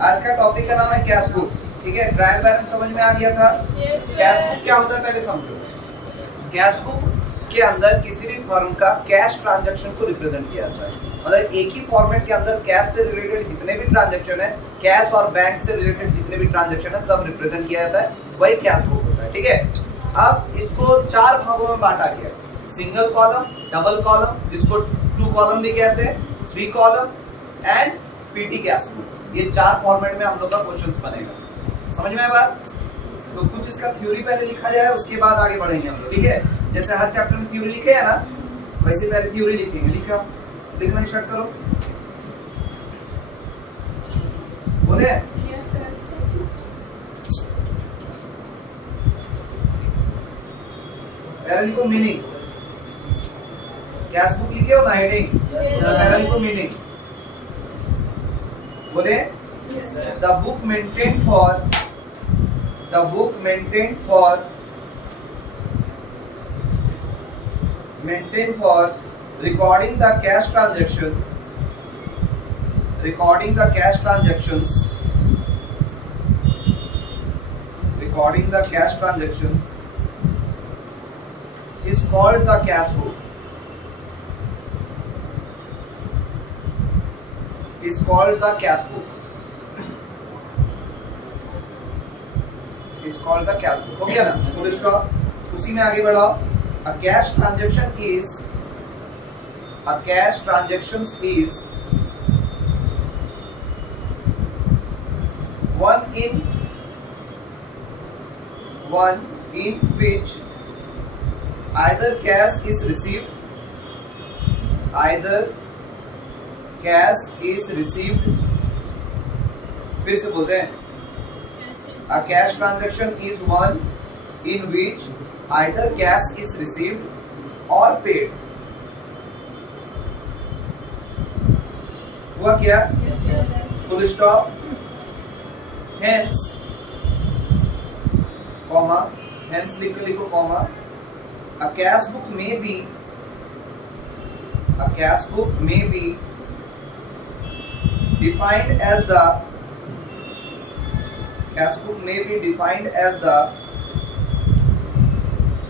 आज का टॉपिक का नाम है कैश बुक। ठीक है, ट्रायल बैलेंस समझ में आ गया था? कैश बुक क्या होता है पहले समझो। कैश बुक के अंदर किसी भी फर्म का कैश ट्रांजैक्शन को रिप्रेजेंट किया जाता है। मतलब एक ही फॉर्मेट के अंदर कैश से रिलेटेड जितने भी ट्रांजैक्शन है, कैश और बैंक से रिलेटेड जितने भी ट्रांजैक्शन है, सब रिप्रेजेंट किया जाता है, वही कैश बुक होता है। ठीक है, अब इसको 4 भागों में बांटा गया है। सिंगल कॉलम, डबल कॉलम, जिसको 2 कॉलम भी कहते हैं, 3 column and PT cash book. ये 4 फॉर्मेट में हम लोग का क्वेश्चंस बनेगा। समझ में आया बात? तो कुछ इसका थ्योरी पहले लिखा जाए, उसके बाद आगे बढ़ेंगे हम लोग। ठीक है, जैसे हर चैप्टर में थ्योरी लिखे है ना, वैसे पहले थ्योरी लिखेंगे। लिखो, लिखना स्टार्ट करो। बोले पहले लिखो मीनिंग। कैश बुक लिखे हो ना, हेडिंग पहले लिखो मीनिंग। बोले the book maintain for recording the cash transactions is called the cash book. हो गया ना? Full stop. उसी में आगे बढ़ाओ। A cash transaction is one in which either cash is received फिर से बोलते हैं। A cash transaction is one in which either cash is received or paid. हुआ क्या? Full stop. Hence, comma, hence लिखो comma. A cash book may be defined as the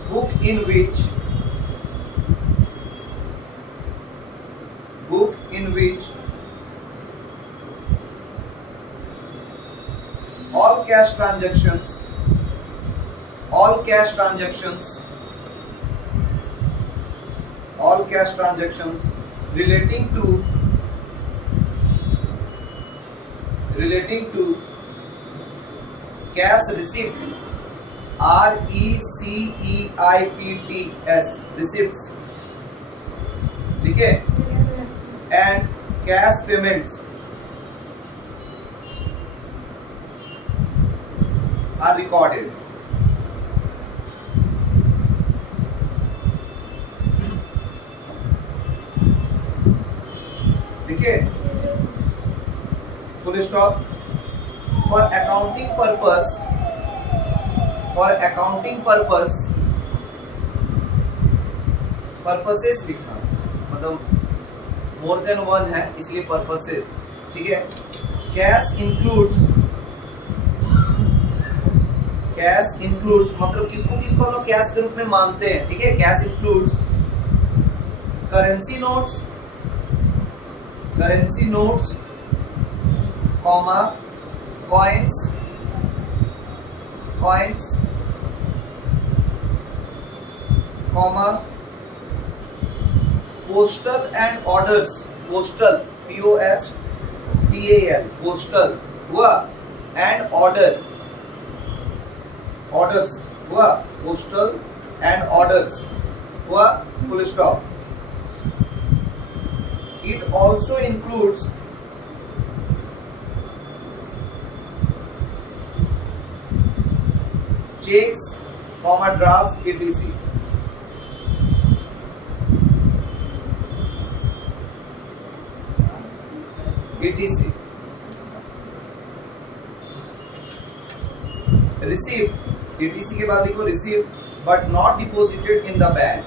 book in which all cash transactions relating to cash received, RECEIPTS, receipts, ठीक है, and cash payments are recorded. ठीक है, full stop. For accounting purposes लिखना, मतलब more than one है इसलिए purposes। ठीक है, cash includes मतलब किसको हम लोग कैश के रूप में मानते हैं। ठीक है, cash includes currency notes, comma, coins, comma, postal and orders, postal, POSTAL, postal हुआ, and orders हुआ, postal and orders हुआ, full stop. It also includes checks, comma, drafts, etc. Receive, etc के बाद लिखो receive but not deposited in the bank,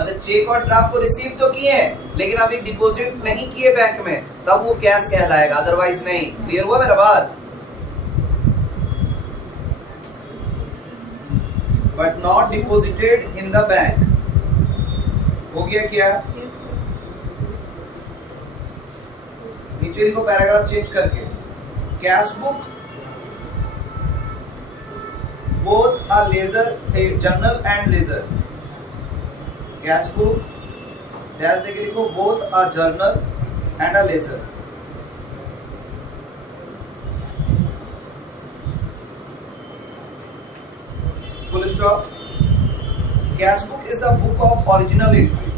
मतलब चेक और ड्राफ्ट को रिसीव तो किए हैं लेकिन अभी डिपॉजिट नहीं किए बैंक में, तब वो कैश कहलाएगा, अदरवाइज नहीं। क्लियर हुआ मेरा बात? But not deposited in the bank. हो गया क्या? नीचे लिखो पैराग्राफ चेंज करके, cash book both a ledger, a journal and ledger. Cash book dash देके लिखो both a journal and a ledger. Full stop. Cash book is the book of original entry.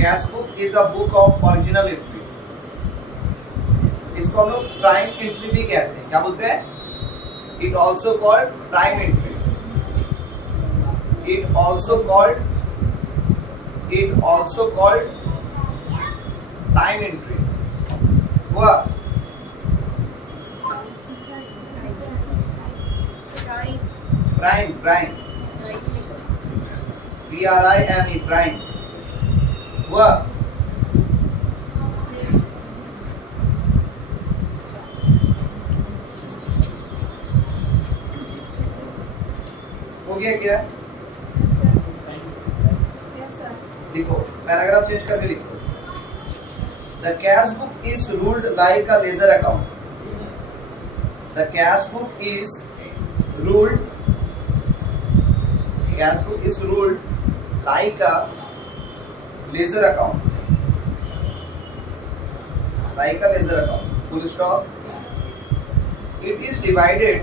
Cash book is a book of original entry. इसको हम लोग prime entry भी कहते हैं। क्या बोलते हैं? It also called prime entry. It also called prime entry. हुआ? Prime PRIME prime. हुआ? हो गया क्या? लिखो पैराग्राफ चेंज करके लिखो। The cash book is ruled like a ledger account. The cash book is ruled like a ledger account. Like a ledger account. Full stop. It is divided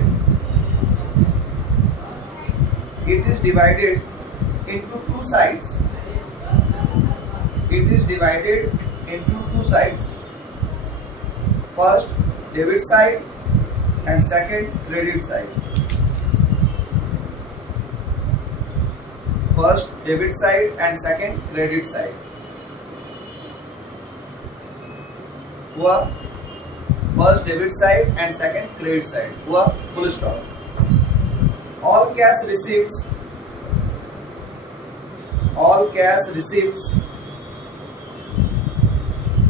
into two sides. It is divided into two sides. First debit side and second credit side. First debit side and second credit side. हुआ? First debit side and second credit side. हुआ? Full stop. All cash receipts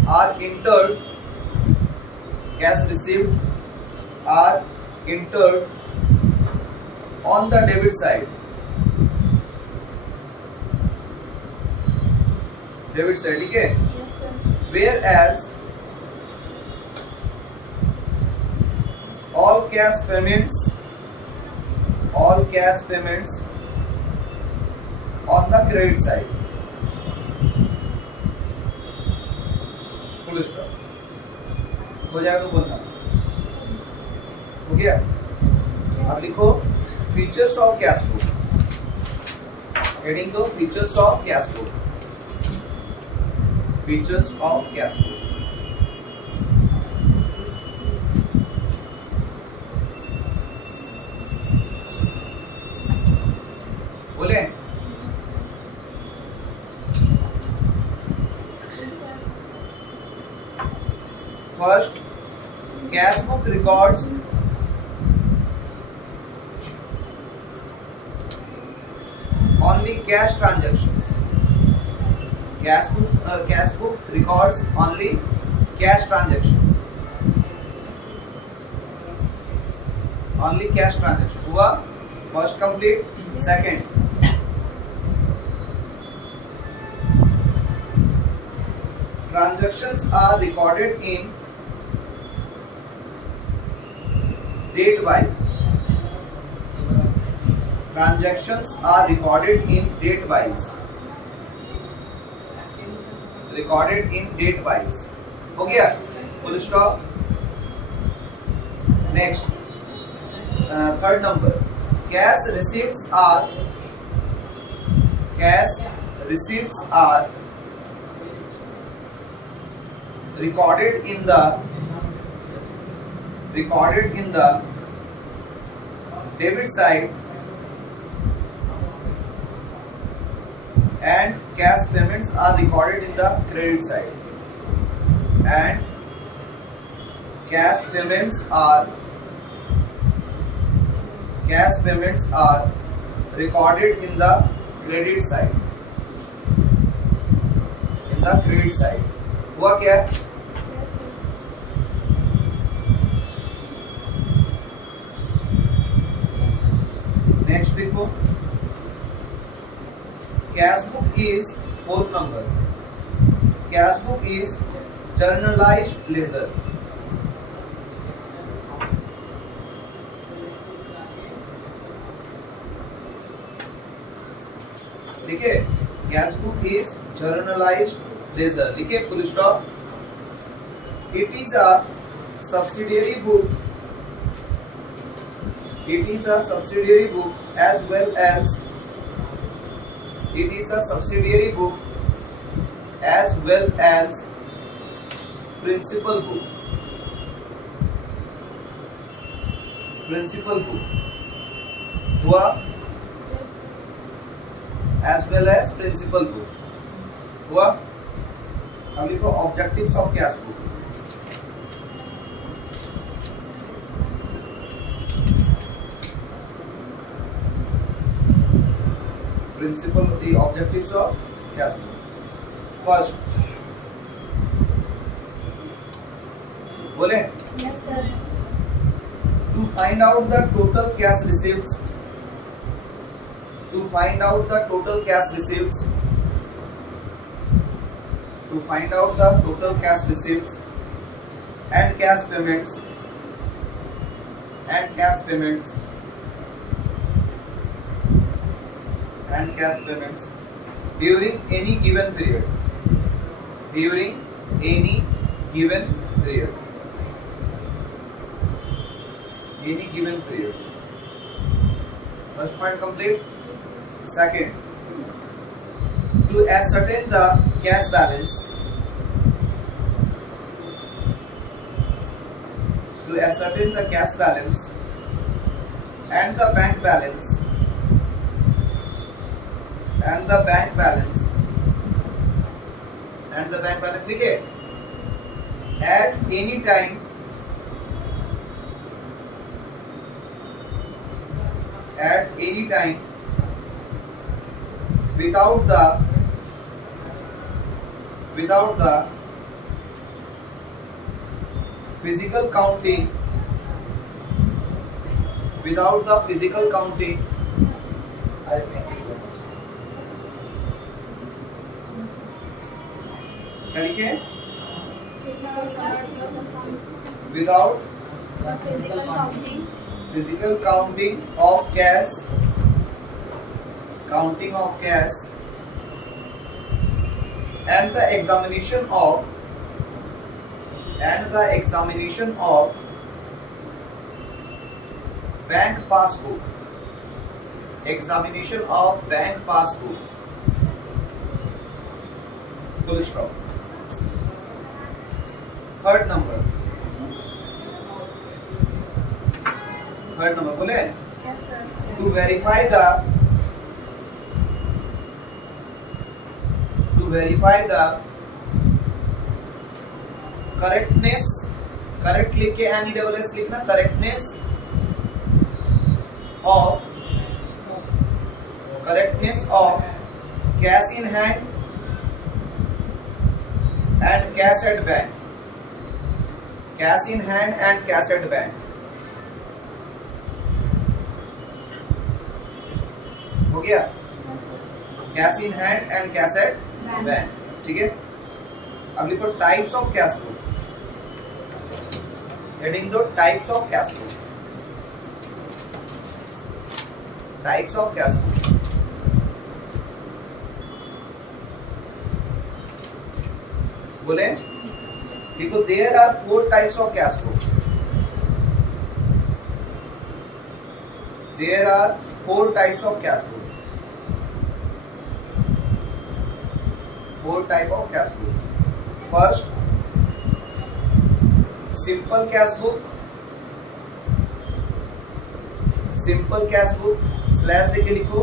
are entered. Cash received are entered on the debit side. ठीक है? Whereas all cash payments on the credit side. Full stop. हो जाएगा तो बोलना। हो गया? अब लिखो features of cash book. Heading दो features of cash book. Features of cash book. बोले? First, cash book records only cash transactions. Cash book records only cash transactions. Only cash transaction. हुआ? First complete. Second, transactions are recorded in date wise. Transactions are recorded in date wise. Recorded in date wise. हो गया? Full stop. Next, third number. Cash receipts are recorded in the debit side and cash payments are recorded in the credit side. And cash payments are recorded in the credit side, in the credit side हुआ क्या है? Next देखो, cash book is fourth number, cash book is journalised ledger. लिखे, cash book is journalised ledger, लिखे full stop. It is a subsidiary book, it is a subsidiary book as well as it is a subsidiary book as well as principal book, principal book हुआ, as well as principal book हुआ। अब लिखो objectives of cash book. Principle, the objectives of cash flow. First, बोले? Yes, sir. To find out the total cash receipts. To find out the total cash receipts. To find out the total cash receipts and cash payments. And cash payments. And cash payments during any given period, during any given period, any given period. First point complete. Second, to ascertain the cash balance, to ascertain the cash balance and the bank balance, and the bank balance, and the bank balance लिखे, at any time, at any time without the physical counting, without the physical counting, I think क्या लिखे? Without physical counting of cash, counting of cash, and the examination of bank passbook, examination of bank passbook, full stop. Third number बोले? Yes, sir. To verify the correctness, correct लिख के NESS लिखना, correctness of cash in hand and cash at bank, cash in hand and cash at bank हो गया, cash in hand and cash at bank, ठीक है। अब लिखो types of cash book, heading दो types of cash book, types of cash book. बोले लिखो there are 4 types of cash book, there are 4 types of cash book, 4 type of cash book. First, simple cash book, simple cash book, slash देके लिखो,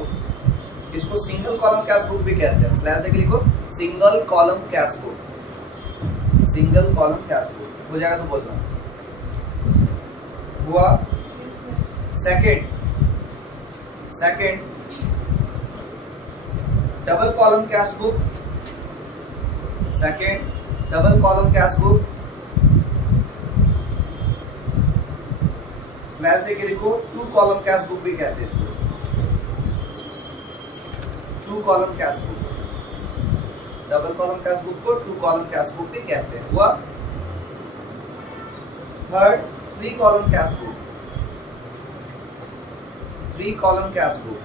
इसको single column cash book भी कहते हैं, स्लैश देके लिखो single column cash book, single column cash book हो जाएगा तो बोलना हुआ। Second double column cash book, second double column cash book, slash देके लिखो, टू कॉलम कैश बुक भी कहते हैं इसको, two column cash book, double column cash book को टू कॉलम कैश बुक भी कहते हैं। हुआ third three column cash book, three column cash book,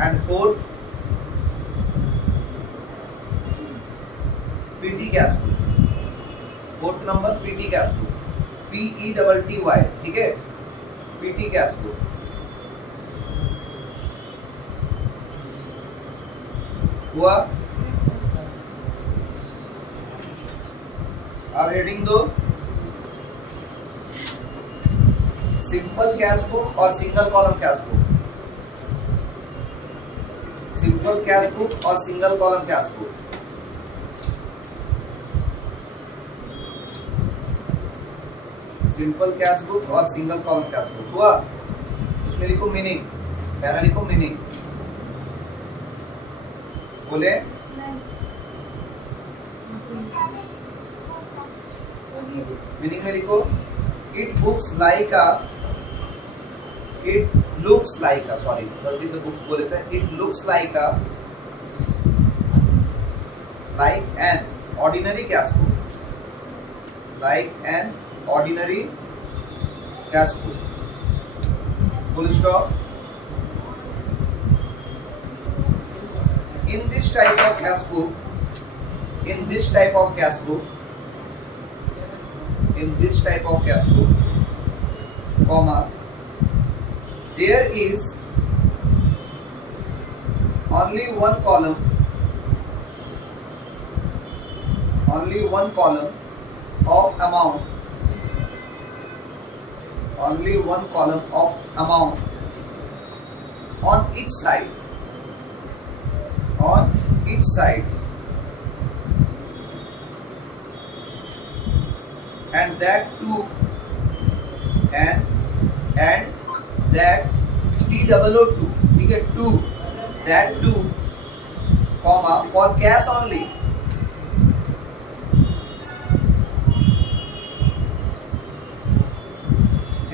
and fourth petty cash book, fourth number petty cash book, PETTY, ठीक है, PT cash book. हुआ, अब heading दो, सिंपल कैश बुक और single column cash book, simple cash book और single column cash book. Simple cash book और single column cash book. हुआ, उसमें लिखो मीनिंग, पहला लिखो मीनिंग, बोले मीनिंग में लिखो, it books like a, it looks like अ, सॉरी गलती से बुक्स बोले थे, it looks like a, like an ordinary cash book, like an ordinary cash book, full stop। In this type of cash book, in this type of cash book, in this type of cash book, comma, there is only one column, only one column of amount, only one column of amount on each side, on each side, and that too, and that TOO2, ठीक है, two, that too, comma, for cash only,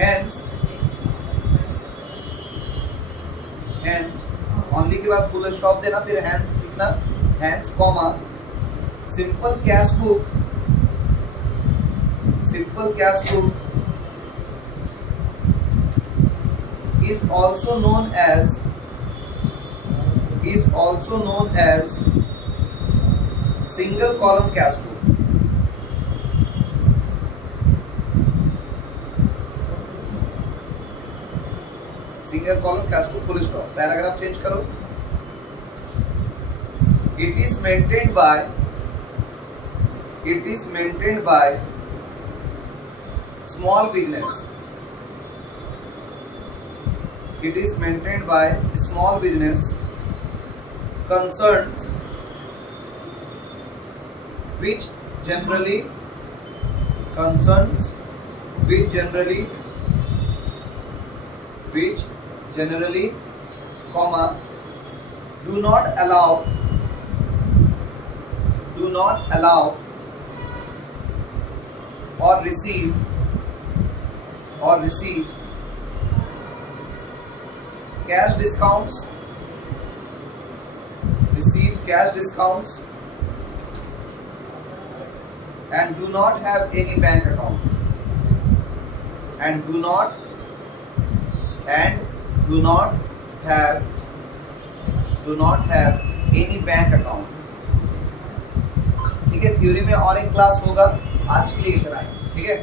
hence only के बाद full stop देना, फिर hence लिखना, hence comma, simple cash book, simple cash book is also known as single column cash book, single column cash book, full stop. Paragraph change करो, it is maintained by small business, it is maintained by small business concerns which generally comma, do not allow or receive cash discounts, and do not have any bank account, and do not have any bank account। ठीक है, थ्योरी में और एक क्लास होगा, आज के लिए इतना ही, ठीक है।